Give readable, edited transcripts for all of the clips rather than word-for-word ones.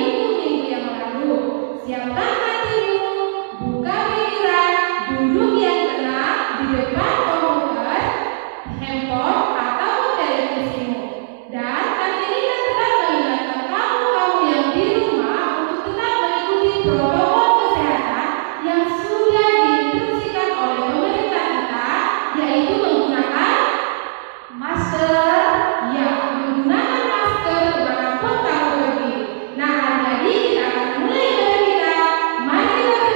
minggu-minggu yang lalu. Siapkan hatimu, buka pikiran, duduk yang tenang di depan komputer, handphone, ataupun televisimu. Dan kali ini tetap mengingatkan kamu yang di rumah untuk tetap mengikuti protokol kesehatan yang sudah diinstruksikan oleh pemerintah kita, yaitu menggunakan masker. Ya, menggunakan masker dimanapun kamu pergi. Nah, adik-adik, kita akan mulai belajar kita. Mari kita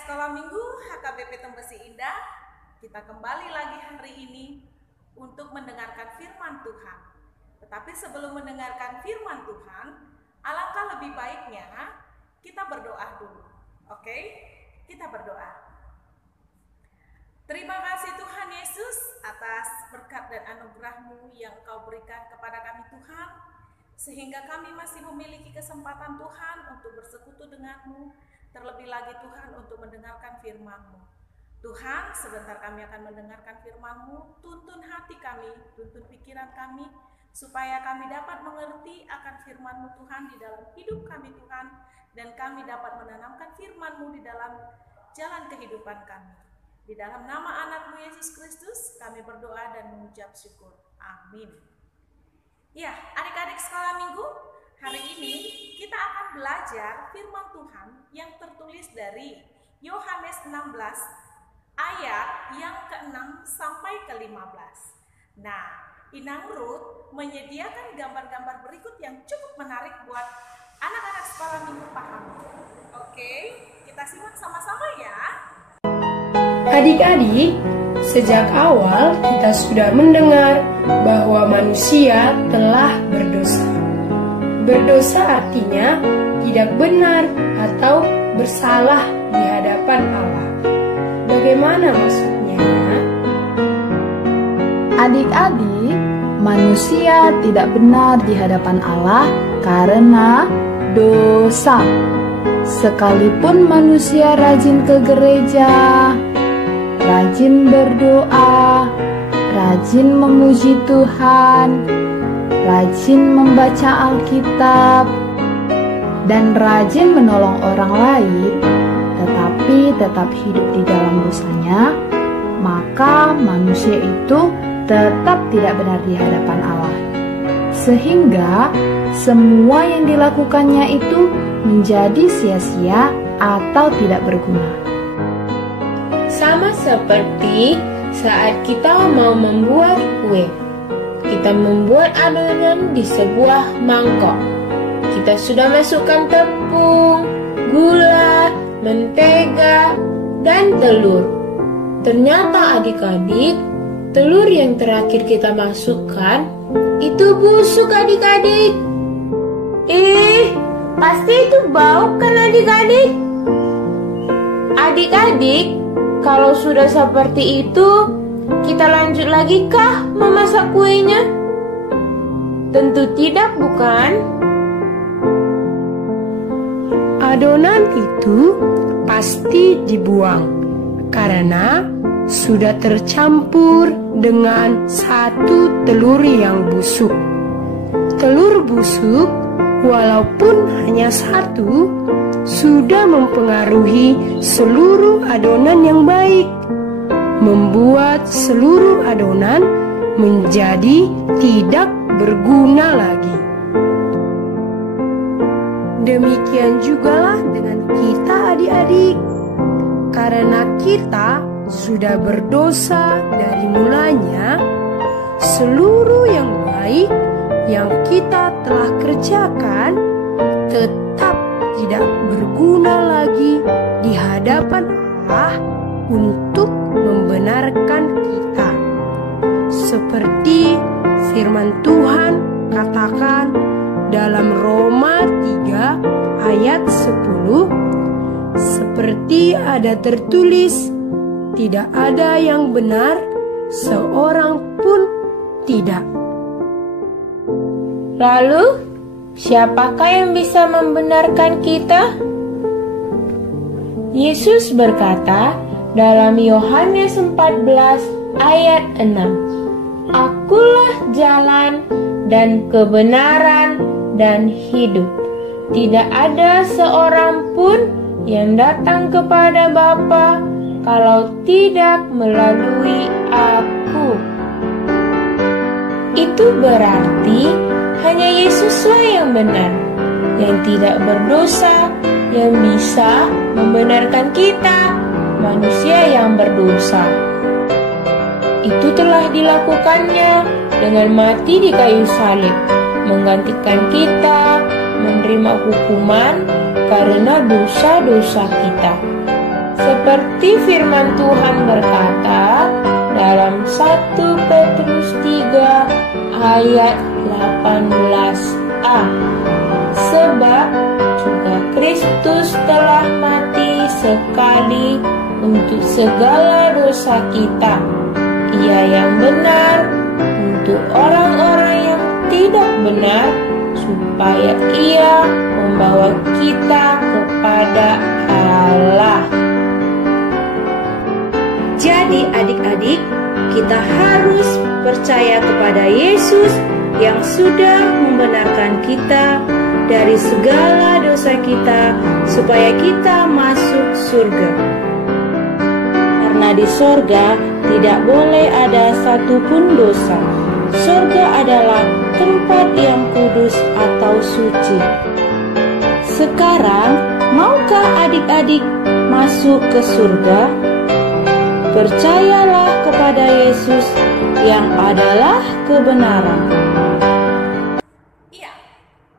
Sekolah Minggu HKBP Tembesi Indah, kita kembali lagi hari ini untuk mendengarkan firman Tuhan. Tetapi sebelum mendengarkan firman Tuhan, alangkah lebih baiknya kita berdoa dulu. Oke? Kita berdoa. Terima kasih Tuhan Yesus atas berkat dan anugerah-Mu yang Engkau berikan kepada kami Tuhan, sehingga kami masih memiliki kesempatan Tuhan untuk bersekutu dengan-Mu, terlebih lagi Tuhan untuk mendengarkan firman-Mu. Tuhan, sebentar kami akan mendengarkan firman-Mu, tuntun hati kami, tuntun pikiran kami, supaya kami dapat mengerti akan firman-Mu Tuhan di dalam hidup kami Tuhan, dan kami dapat menanamkan firman-Mu di dalam jalan kehidupan kami. Di dalam nama anak-Mu Yesus Kristus, kami berdoa dan mengucap syukur. Amin. Ya, adik-adik sekolah minggu, hari ini kita akan belajar firman Tuhan yang tertulis dari Yohanes 16 ayat yang ke-6 sampai ke-15. Nah, Inang Ruth menyediakan gambar-gambar berikut yang cukup menarik buat anak-anak sekolah minggu paham. Oke, kita simak sama-sama ya. Adik-adik, sejak awal kita sudah mendengar bahwa manusia telah berdosa. Berdosa artinya tidak benar atau bersalah di hadapan Allah. Bagaimana maksudnya ya? Adik-adik, manusia tidak benar di hadapan Allah karena dosa. Sekalipun manusia rajin ke gereja, rajin berdoa, rajin memuji Tuhan, rajin membaca Alkitab, dan rajin menolong orang lain, tetapi tetap hidup di dalam dosanya, maka manusia itu tetap tidak benar di hadapan Allah. Sehingga semua yang dilakukannya itu menjadi sia-sia atau tidak berguna. Sama seperti saat kita mau membuat kue. Kita membuat adonan di sebuah mangkok. Kita sudah masukkan tepung, gula, mentega, dan telur. Ternyata adik-adik, telur yang terakhir kita masukkan itu busuk adik-adik. Pasti itu bau kan adik-adik? Adik-adik, kalau sudah seperti itu, kita lanjut lagi kah memasak kuenya? Tentu tidak, bukan? Adonan itu pasti dibuang karena sudah tercampur dengan satu telur yang busuk. Telur busuk, walaupun hanya satu, sudah mempengaruhi seluruh adonan yang baik, membuat seluruh adonan menjadi tidak berguna lagi. Demikian jugalah dengan kita adik-adik, karena kita sudah berdosa dari mulanya, seluruh yang baik yang kita telah kerjakan tetap tidak berguna lagi di hadapan Allah untuk membenarkan kita. Seperti firman Tuhan katakan dalam Roma 3 ayat 10, seperti ada tertulis, tidak ada yang benar, seorang pun tidak. Lalu, siapakah yang bisa membenarkan kita? Yesus berkata dalam Yohanes 14 ayat 6, Akulah jalan dan kebenaran dan hidup. Tidak ada seorang pun yang datang kepada Bapa kalau tidak melalui Aku. Itu berarti hanya Yesuslah yang benar, yang tidak berdosa, yang bisa membenarkan kita, manusia yang berdosa. Itu telah dilakukannya dengan mati di kayu salib, menggantikan kita menerima hukuman karena dosa-dosa kita. Seperti firman Tuhan berkata dalam 1 Petrus 3 ayat 18a, sebab juga Kristus telah mati sekali untuk segala dosa kita, Ia yang benar untuk orang-orang yang tidak benar, supaya Ia membawa kita kepada Allah. Jadi adik-adik, kita harus percaya kepada Yesus yang sudah membenarkan kita dari segala dosa kita supaya kita masuk surga. Karena di surga tidak boleh ada satupun dosa. Surga adalah tempat yang kudus atau suci. Sekarang, maukah adik-adik masuk ke surga? Percayalah kepada Yesus yang adalah kebenaran. Iya,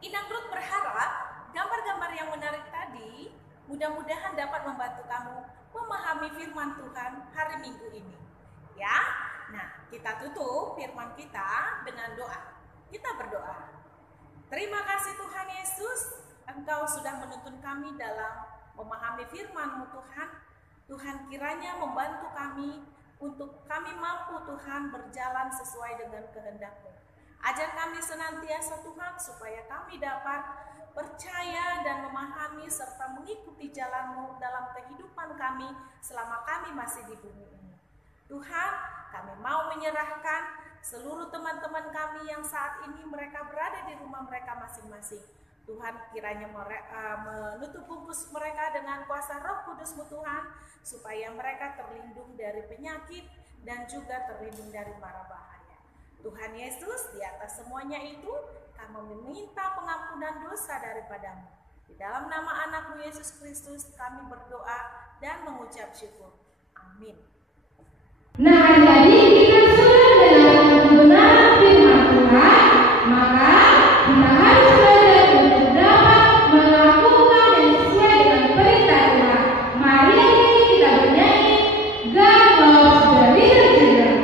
Inang Ruth berharap gambar-gambar yang menarik tadi mudah-mudahan dapat membantu kamu memahami firman Tuhan hari Minggu ini. Ya, nah kita tutup firman kita dengan doa. Kita berdoa. Terima kasih Tuhan Yesus, Engkau sudah menuntun kami dalam memahami firman-Mu Tuhan. Tuhan kiranya membantu kami untuk kami mampu Tuhan berjalan sesuai dengan kehendak-Mu. Ajar kami senantiasa Tuhan supaya kami dapat percaya dan memahami serta mengikuti jalan-Mu dalam kehidupan kami selama kami masih di bumi ini. Tuhan, kami mau menyerahkan seluruh teman-teman kami yang saat ini mereka berada di rumah mereka masing-masing. Tuhan kiranya menutup bungkus mereka dengan kuasa Roh Kudus-Mu Tuhan, supaya mereka terlindung dari penyakit dan juga terlindung dari mara bahaya. Tuhan Yesus, di atas semuanya itu kami meminta pengampunan dosa daripada-Mu. Di dalam nama anak-Mu Yesus Kristus kami berdoa dan mengucap syukur. Amin. Nah, jadi kita sudah dengan kebenaran firman Tuhan, maka kita harus belajar untuk dapat melakukan dan sesuai dengan perintah Tuhan. Mari kita bernyanyi God loves the little children.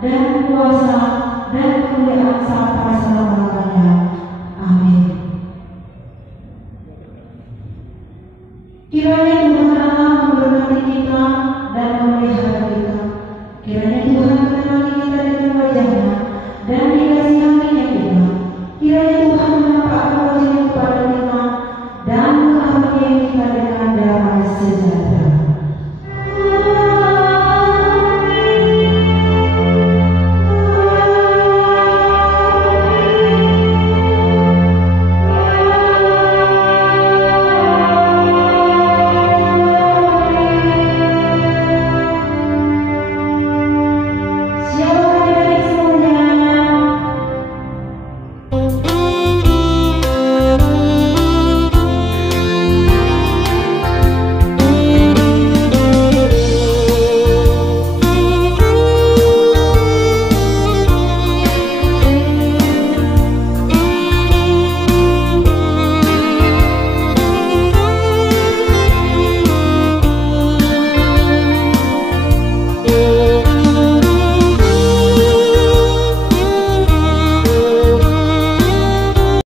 Dan kuasa dan kemuliaan sampai selama-lamanya.